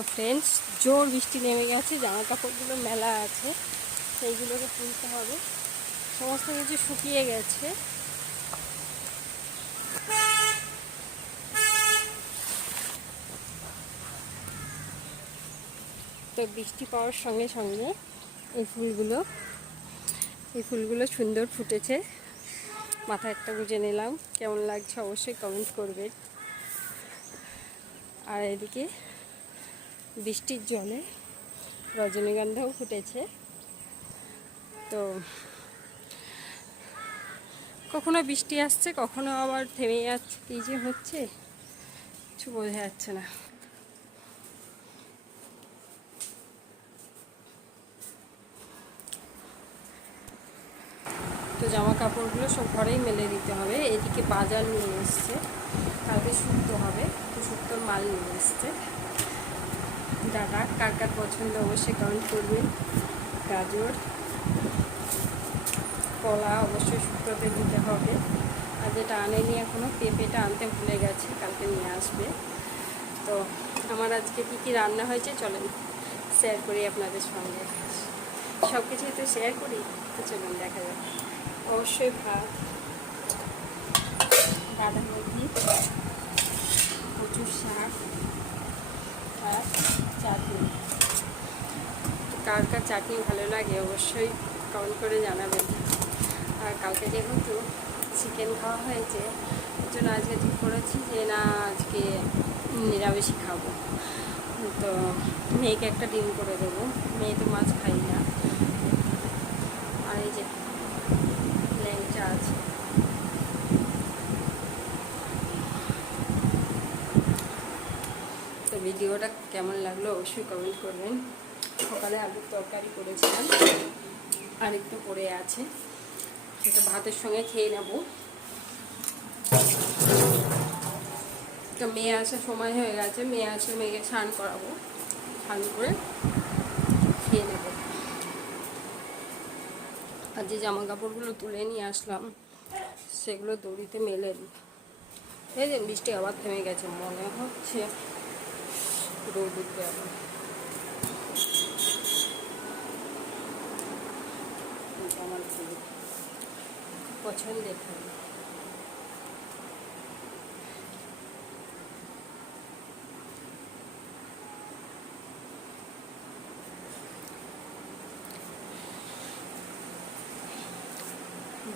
তো ফ্রেন্ডস, জোর বৃষ্টি নেমে গেছে, জামা কাপড়গুলো মেলা আছে, সেইগুলোকে তুলতে হবে। সমস্ত কিছু শুকিয়ে গেছে। তো বৃষ্টি পাওয়ার সঙ্গে সঙ্গে এই ফুলগুলো সুন্দর ফুটেছে। মাথা একটা গুঁজে নিলাম, কেমন লাগছে অবশ্যই কমেন্ট করবেন। আর এদিকে বৃষ্টির জলে রজনীগন্ধাও ফুটেছে। তো কখনো বৃষ্টি আসছে, কখনো আবার থেমে যাচ্ছে, কী যে হচ্ছে কিছু বোঝা যাচ্ছে না। তো জামা কাপড়গুলো সব ঘরেই মেলে দিতে হবে। এদিকে বাজার নিয়ে এসছে, কালকে শুক্তো হবে, তো শুক্তোর মাল নিয়ে এসছে দাদা। কার কার পছন্দ অবশ্যই কমেন্ট করবেন। গাজর, কলা অবশ্যই শুক্তোতে দিতে হবে। আর যেটা আনেনি এখনও, পেঁপেটা আনতে ভুলে গেছে, কালকে নিয়ে আসবে। তো আমার আজকে কী কী রান্না হয়েছে চলেন শেয়ার করি আপনাদের সঙ্গে। সব কিছুই তো শেয়ার করি, তো চলুন দেখা যাক। অবশ্যই ভাত, বাঁধাকপি, কচুর শাক আর চাটনি। কার কার চাটনি ভালো লাগে অবশ্যই কমেন্ট করে জানাবেন। আর কালকে যেহেতু চিকেন খাওয়া হয়েছে, ওর জন্য আজকে ঠিক করেছি যে না, আজকে নিরামিষই খাবো। তো মেয়েকে একটা ডিম করে দেবো, মেয়ে তো মাছ খাই না। আর এই যে ল্যাংচা আছে। তো ভিডিওটা কেমন লাগলো অবশ্যই কমেন্ট করবেন। সকালে আলুর তরকারি করেছিলাম, আর একটু পড়ে আছে, সেটা ভাতের সঙ্গে খেয়ে নেব। তো মেয়ে আসার সময় হয়ে গেছে, মেয়ে আসলে মেয়েকে স্নান করাবো, স্নান করে খেয়ে নেব। আর যে জামা কাপড়গুলো তুলে নিয়ে আসলাম সেগুলো দড়িতে মেলে দিই। এই যে বৃষ্টি আবার থেমে গেছে, মনে হচ্ছে রোদ উঠবে আবার। আমার পছন্দের থাকে।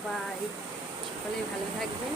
বাই, সকলেই ভালো থাকবেন।